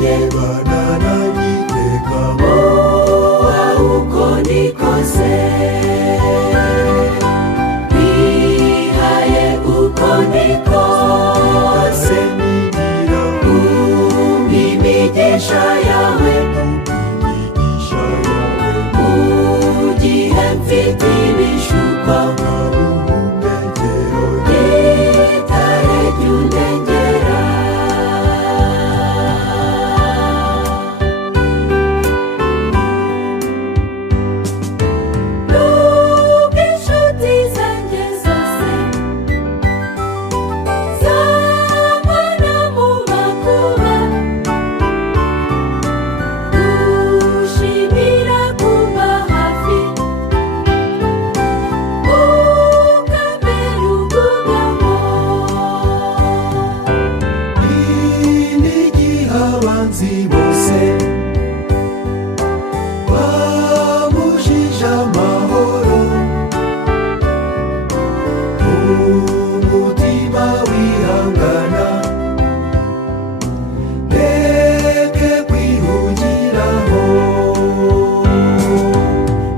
twabanye uko nikose, wihaye uko nikose, imigisha yawe mu gihe mfite ibishuko, gitare ry'undengera. Nubwo inshuti zanjye zose zambona mu makuba, gushimira kuba hafi ukambera ubwugamo, n'igihe abanzi bose bamujije amahoro, umutima wihangana ndeke kwihugiraho.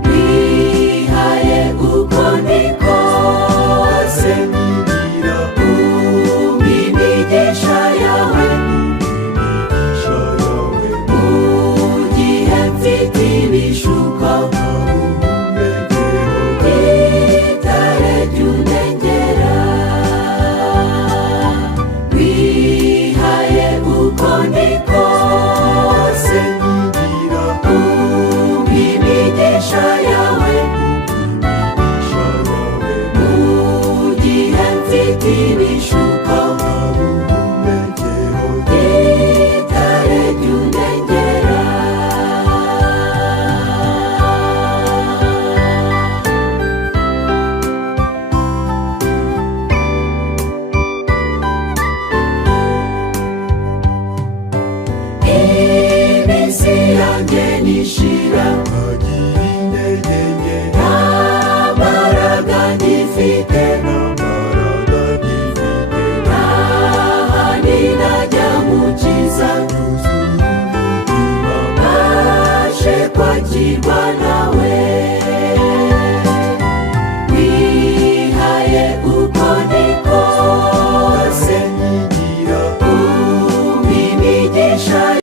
wihaye uko nikose, imigisha yawe mu gihe mfite ibishuko, gitare ry'undengera. wihaye uko nikose, imigisha yawe mu gihe mfite ibishuko, gitare ry'undengera. Iminsi yanjye nishira, Nkagira intege nke, nta mbaraga ngifite, nta handi najya mukiza, mbashe kwakirwa nawe.